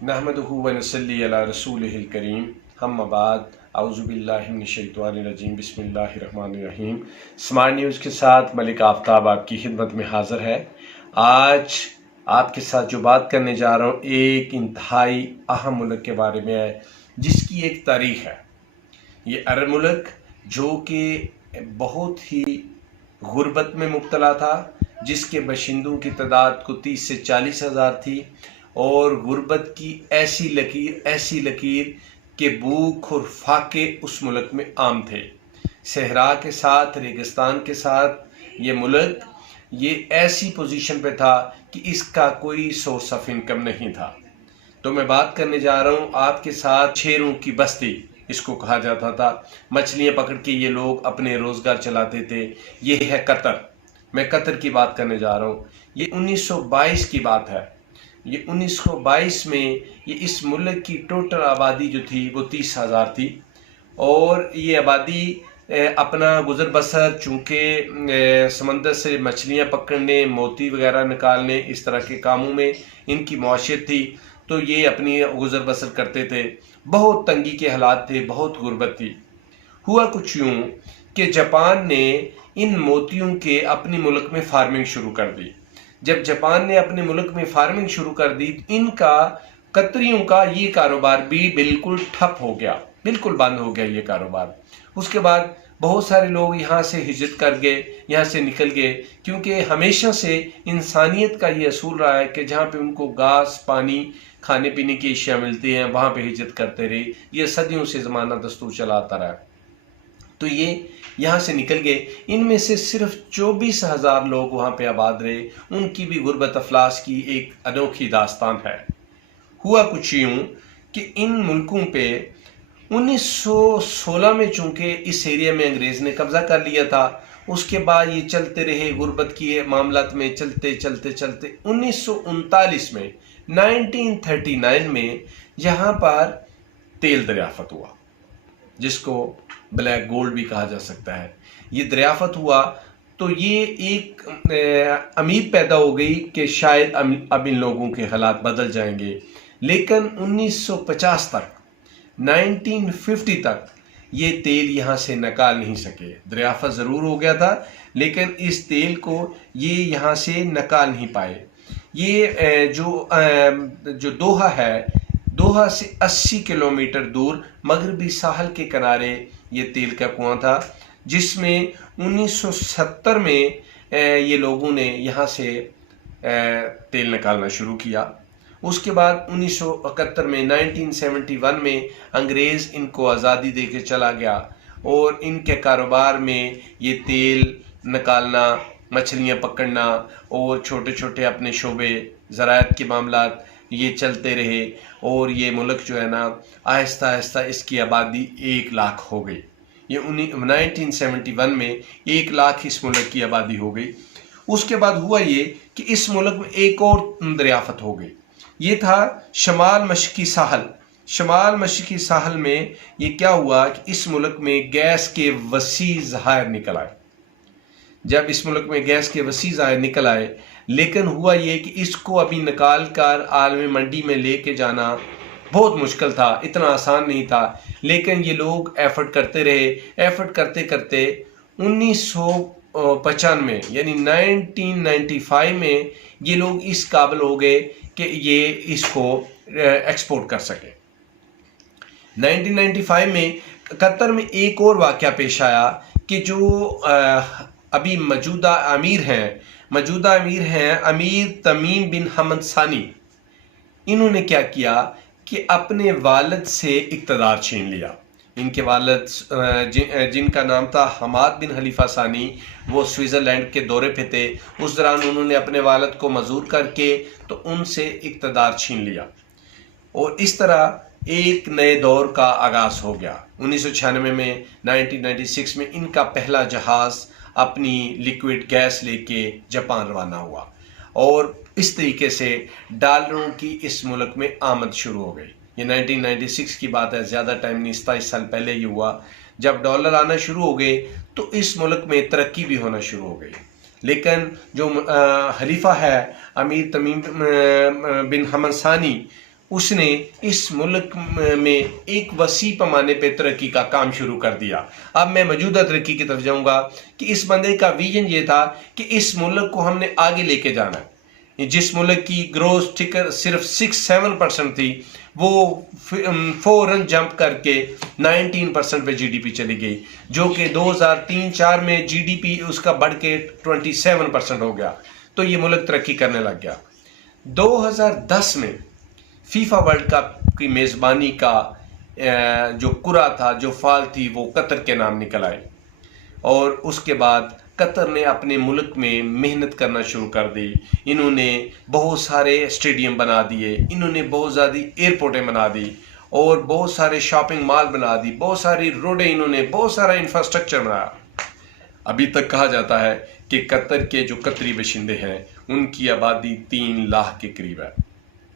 नहमदुहु व नसल्ली अला रसूलिहिल करीम, अम्मा बाद, औज़ु बिल्लाहि मिनश शैतानिर रजीम, बिस्मिल्लाहिर रहमानिर रहीम। स्मार्ट न्यूज़ के साथ मलिक आफ्ताब आपकी खिदमत में हाज़िर है। आज आपके साथ जो बात करने जा रहा हूँ एक इंतहाई अहम मुल्क के बारे में है, जिसकी एक तारीख़ है। ये अरब मुल्क जो कि बहुत ही गुर्बत में मुब्तला था, जिसके बशिंदों की तादाद को 30 से 40 हज़ार थी, और गुर्बत की ऐसी लकीर के भूख और फाके उस मुल्क में आम थे। सहरा के साथ, रेगिस्तान के साथ ये मुल्क ये ऐसी पोजीशन पे था कि इसका कोई सोर्स ऑफ इनकम नहीं था। तो मैं बात करने जा रहा हूँ आपके साथ शेरों की बस्ती इसको कहा जाता था। मछलियाँ पकड़ के ये लोग अपने रोज़गार चलाते थे। ये है कतर। मैं कतर की बात करने जा रहा हूँ। ये 1922 की बात है। ये 1922 में ये इस मुल्क की टोटल आबादी जो थी वो 30,000 थी, और ये आबादी अपना गुजर बसर चूँकि समंदर से मछलियाँ पकड़ने, मोती वगैरह निकालने, इस तरह के कामों में इनकी मौशियत थी, तो ये अपनी गुजर बसर करते थे। बहुत तंगी के हालात थे, बहुत गुर्बत थी। हुआ कुछ यूँ कि जापान ने इन मोतियों के अपने मुल्क में फार्मिंग शुरू कर दी। जब जापान ने अपने मुल्क में फार्मिंग शुरू कर दी, इनका कतरियों का ये कारोबार भी बिल्कुल ठप हो गया, बिल्कुल बंद हो गया ये कारोबार। उसके बाद बहुत सारे लोग यहाँ से हिजरत कर गए, यहाँ से निकल गए, क्योंकि हमेशा से इंसानियत का ये असूल रहा है कि जहाँ पे उनको घास, पानी, खाने पीने की अशिया मिलती हैं, वहाँ पे हिजरत करते रहे। ये सदियों से ज़माना दस्तूर चला आता रहा। तो ये यहाँ से निकल गए। इनमें से सिर्फ 24,000 लोग वहाँ पे आबाद रहे। उनकी भी गुर्बत अफलास की एक अनोखी दास्तान है। हुआ कुछ यूँ कि इन मुल्कों पे 1916 में चूँकि इस एरिया में अंग्रेज़ ने कब्ज़ा कर लिया था, उसके बाद ये चलते रहे गुर्बत की मामलात में, चलते 1939 में 1939 में यहाँ पर तेल दरियाफ़त हुआ, जिसको ब्लैक गोल्ड भी कहा जा सकता है। ये दरियाफ़त हुआ तो ये एक उम्मीद पैदा हो गई कि शायद अब इन लोगों के हालात बदल जाएंगे। लेकिन 1950 तक, 1950 तक ये तेल यहाँ से निकाल नहीं सके। दरियाफ़त ज़रूर हो गया था, लेकिन इस तेल को ये यहाँ से निकाल नहीं पाए। ये जो दोहा है, दोहा से 80 किलोमीटर दूर मगरबी साहल के किनारे ये तेल का कुआं था, जिसमें 1970 में ये लोगों ने यहाँ से तेल निकालना शुरू किया। उसके बाद 1971 में 1971 में अंग्रेज़ इनको आज़ादी दे के चला गया, और इनके कारोबार में ये तेल निकालना, मछलियाँ पकड़ना और छोटे छोटे अपने शोबे ज़राअत के मामलात ये चलते रहे। और ये मुल्क जो है ना, आहिस्ता आहिस्ता इसकी आबादी 1 लाख हो गई। ये 1971 में 1 लाख इस मुल्क की आबादी हो गई। उसके बाद हुआ ये कि इस मुल्क में एक और दरियाफ़त हो गई। ये था शमाल मशरक़ी साहल। शमाल मशरक़ी साहल में ये क्या हुआ कि इस मुल्क में गैस के वसी ज़खायर निकल आए। जब इस मुल्क में गैस के वसी ज़खायर निकल आए, लेकिन हुआ ये कि इसको अभी निकाल कर आलमी मंडी में लेके जाना बहुत मुश्किल था, इतना आसान नहीं था। लेकिन ये लोग एफर्ट करते रहे। एफर्ट करते करते 1995 यानी 1995 में ये लोग इस काबिल हो गए कि ये इसको एक्सपोर्ट कर सके। 1995 में कतर में एक और वाक़या पेश आया कि जो अभी मौजूदा अमीर हैं अमीर तमीम बिन हमद सानी, इन्होंने क्या किया कि अपने वालिद से इक़्तिदार छीन लिया। इनके वालिद जिनका नाम था हमाद बिन खलीफा सानी, वो स्विट्ज़रलैंड के दौरे पे थे। उस दौरान उन्होंने अपने वालिद को मजूर करके तो उनसे इक़्तिदार छीन लिया, और इस तरह एक नए दौर का आगाज़ हो गया। 1996 में 1996 में इनका पहला जहाज़ अपनी लिक्विड गैस लेके जापान रवाना हुआ, और इस तरीके से डॉलरों की इस मुल्क में आमद शुरू हो गई। ये 1996 की बात है, ज़्यादा टाइम नहीं, 27 साल पहले ये हुआ। जब डॉलर आना शुरू हो गए तो इस मुल्क में तरक्की भी होना शुरू हो गई। लेकिन जो खलीफा है अमीर तमीम बिन हमद सानी, उसने इस मुल्क में एक वसी पैमाने पे तरक्की का काम शुरू कर दिया। अब मैं मौजूदा तरक्की की तरफ जाऊंगा कि इस बंदे का विजन ये था कि इस मुल्क को हमने आगे लेके जाना है। जिस मुल्क की ग्रोथ टिकर सिर्फ 6-7% थी, वो फौरन जंप करके 19% पे जीडीपी चली गई, जो कि 2003-4 में जीडीपी उसका बढ़ के 27% हो गया। तो ये मुल्क तरक्की करने लग गया। 2010 में फीफा वर्ल्ड कप की मेज़बानी का जो कुरा था, जो फाल थी, वो कतर के नाम निकल आई और उसके बाद कतर ने अपने मुल्क में मेहनत करना शुरू कर दी। इन्होंने बहुत सारे स्टेडियम बना दिए, इन्होंने बहुत ज़्यादा एयरपोर्टें बना दी और बहुत सारे शॉपिंग मॉल बना दी, बहुत सारी रोडें, इन्होंने बहुत सारा इंफ्रास्ट्रक्चर बनाया। अभी तक कहा जाता है कि कतर के जो कतरी बशिंदे हैं उनकी आबादी 3 लाख के करीब है,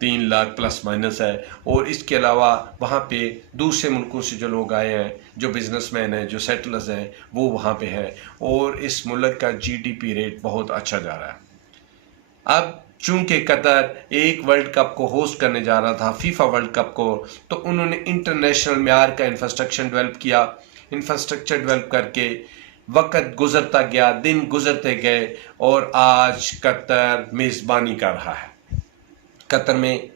3 लाख प्लस माइनस है। और इसके अलावा वहाँ पे दूसरे मुल्कों से जो लोग आए हैं, जो बिजनेसमैन हैं, जो सेटलर्स हैं, वो वहाँ पे हैं और इस मुल्क का जीडीपी रेट बहुत अच्छा जा रहा है। अब चूंकि कतर एक वर्ल्ड कप को होस्ट करने जा रहा था, फीफा वर्ल्ड कप को, तो उन्होंने इंटरनेशनल म्यार का इंफ्रास्ट्रक्चर डेवलप किया। इंफ्रास्ट्रक्चर डेवलप करके वक्त गुजरता गया, दिन गुजरते गए और आज कतर मेज़बानी कर रहा है। कतर में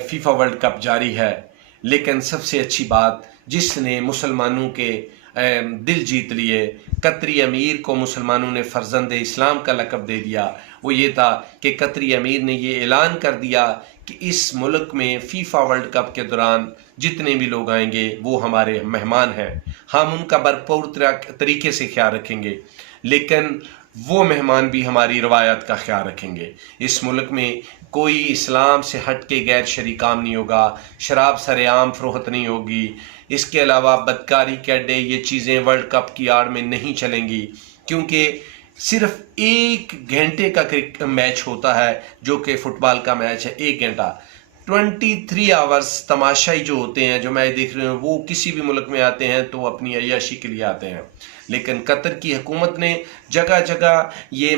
फीफा वर्ल्ड कप जारी है। लेकिन सबसे अच्छी बात, जिसने मुसलमानों के दिल जीत लिए, कतरी अमीर को मुसलमानों ने फर्जंद इस्लाम का लक़ब दे दिया, वो ये था कि कतरी अमीर ने ये ऐलान कर दिया कि इस मुल्क में फीफा वर्ल्ड कप के दौरान जितने भी लोग आएंगे वो हमारे मेहमान हैं, हम उनका भरपूर तरीके से ख्याल रखेंगे, लेकिन वो मेहमान भी हमारी रवायत का ख्याल रखेंगे। इस मुल्क में कोई इस्लाम से हट के गैर शरई काम नहीं होगा, शराब सरेआम फ़रोख्त नहीं होगी, इसके अलावा बदकारी के अड्डे, ये चीज़ें वर्ल्ड कप की आड़ में नहीं चलेंगी, क्योंकि सिर्फ 1 घंटे का मैच होता है जो कि फ़ुटबॉल का मैच है। 1 घंटा, 23 आवर्स तमाशाई जो होते हैं, जो मैच देख रहे हैं, वो किसी भी मुल्क में आते हैं तो अपनी अय्याशी के लिए आते हैं। लेकिन कतर की हुकूमत ने जगह जगह ये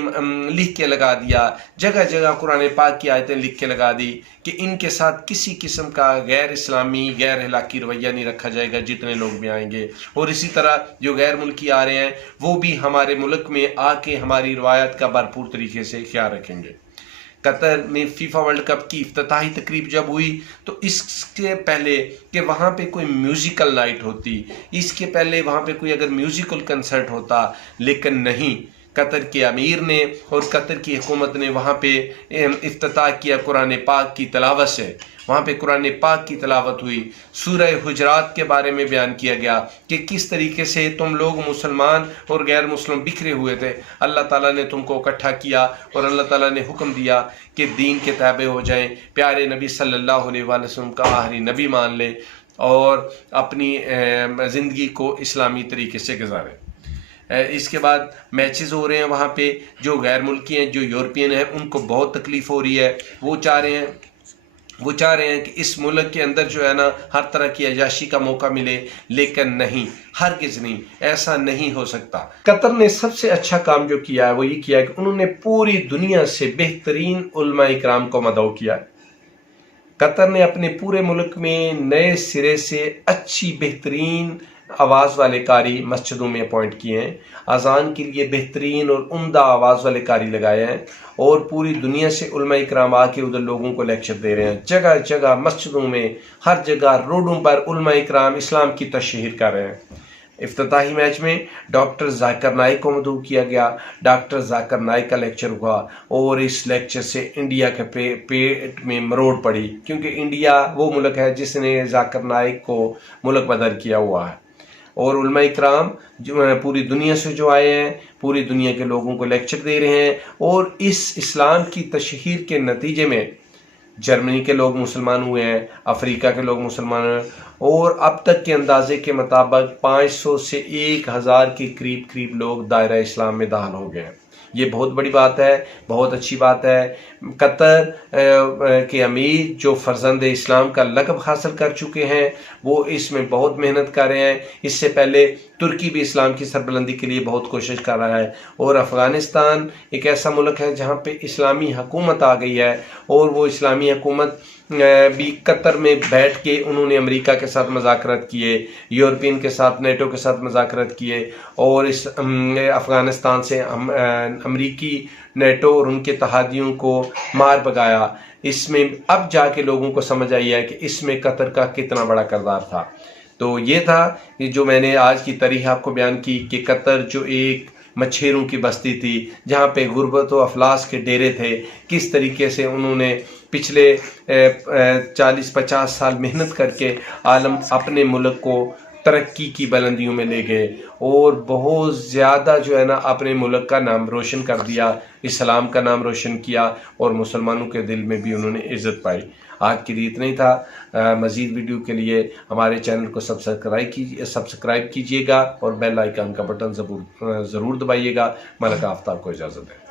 लिख के लगा दिया, जगह जगह कुरान पाक की आयतें लिख के लगा दी कि इनके साथ किसी किस्म का गैर इस्लामी, गैर इलाकी रवैया नहीं रखा जाएगा जितने लोग भी आएंगे। और इसी तरह जो गैर मुल्की आ रहे हैं वो भी हमारे मुल्क में आके हमारी रवायत का भरपूर तरीके से ख्याल रखेंगे। कतर में फीफा वर्ल्ड कप की इफ्तिताही तकरीब जब हुई तो इसके पहले कि वहाँ पे कोई म्यूज़िकल नाइट होती, इसके पहले वहाँ पे कोई अगर म्यूज़िकल कंसर्ट होता, लेकिन नहीं, कतर के अमीर ने और कतर की हुकूमत ने वहाँ पे इफ्तिताह किया कुरान पाक की तिलावत से। वहाँ पे कुरान पाक की तिलावत हुई, सूरह हुजरात के बारे में बयान किया गया कि किस तरीके से तुम लोग मुसलमान और गैर मुस्लिम बिखरे हुए थे, अल्लाह ताला ने तुमको इकट्ठा किया और अल्लाह ताला ने हुक्म दिया कि दीन के ताबे हो जाएं, प्यारे नबी सल्लल्लाहु अलैहि वसल्लम का आखिरी नबी मान लें और अपनी ज़िंदगी को इस्लामी तरीके से गुजारें। इसके बाद मैचेस हो रहे हैं वहाँ पे, जो गैर मुल्की हैं, जो यूरोपियन हैं, उनको बहुत तकलीफ़ हो रही है। वो चाह रहे हैं कि इस मुल्क के अंदर जो है ना हर तरह की अय्याशी का मौका मिले, लेकिन नहीं, हरगिज़ नहीं, ऐसा नहीं हो सकता। कतर ने सबसे अच्छा काम जो किया है वो ये किया कि उन्होंने पूरी दुनिया से बेहतरीन उलमा इकराम को मदऊ किया है। कतर ने अपने पूरे मुल्क में नए सिरे से अच्छी बेहतरीन आवाज़ वाले कारी मस्जिदों में अपॉइंट किए हैं, अज़ान के लिए बेहतरीन और उम्दा आवाज़ वाले कारी लगाए हैं और पूरी दुनिया से उलमा इकराम आके उधर लोगों को लेक्चर दे रहे हैं। जगह जगह मस्जिदों में, हर जगह रोडों पर उलमा इकराम इस्लाम की तशहीर कर रहे हैं। इफ्तिताही मैच में डॉक्टर जाकिर नाइक को मदऊ किया गया। डॉक्टर जाकिर नाइक का लेक्चर हुआ और इस लेक्चर से इंडिया के पेट में मरोड़ पड़ी, क्योंकि इंडिया वो मुल्क है जिसने जाकिर नाइक को मुल्क बदर किया हुआ है। और उलमा इकराम जो पूरी दुनिया से जो आए हैं, पूरी दुनिया के लोगों को लेक्चर दे रहे हैं और इस इस्लाम की तशहीर के नतीजे में जर्मनी के लोग मुसलमान हुए हैं, अफ्रीका के लोग मुसलमान हुए हैं और अब तक के अंदाजे के मुताबिक 500 से 1000 के करीब लोग दायरा इस्लाम में दाखिल हो गए हैं। ये बहुत बड़ी बात है, बहुत अच्छी बात है। कतर के अमीर जो फर्जंद इस्लाम का लक़ब हासिल कर चुके हैं वो इसमें बहुत मेहनत कर रहे हैं। इससे पहले तुर्की भी इस्लाम की सरबलंदी के लिए बहुत कोशिश कर रहा है और अफ़गानिस्तान एक ऐसा मुल्क है जहाँ पे इस्लामी हुकूमत आ गई है और वो इस्लामी हुकूमत بھی قطر میں بیٹھ کے انہوں نے امریکہ کے ساتھ مذاکرات کیے، یورپین کے ساتھ، نیٹو کے ساتھ مذاکرات کیے، اور اس افغانستان سے امریکی نیٹو اور ان کے اتحادیوں کو مار بگایا۔ اس میں اب جا کے لوگوں کو سمجھ آئی ہے کہ اس میں قطر کا کتنا بڑا کردار تھا۔ تو یہ تھا جو میں نے آج کی تاریخ آپ کو بیان کی کہ قطر جو ایک مچھیروں کی بستی تھی، جہاں پہ غربت و افلاس کے ڈیرے تھے، کس طریقے سے انہوں نے پچھلے 40-50 سال محنت کر کے اپنے ملک کو ترقی کی بلندیوں میں لے گئے، اور بہت زیادہ جو ہے نا اپنے ملک کا نام روشن کر دیا، اسلام کا نام روشن کیا، اور مسلمانوں کے دل میں بھی انہوں نے عزت پائی۔ آج کے لیے اتنا ہی تھا۔ مزید ویڈیو کے لیے ہمارے چینل کو سبسکرائب کیجیے گا، اور بیل آئیکن کا بٹن ضرور دبائیے گا۔ ملک آفتاب کو اجازت ہے۔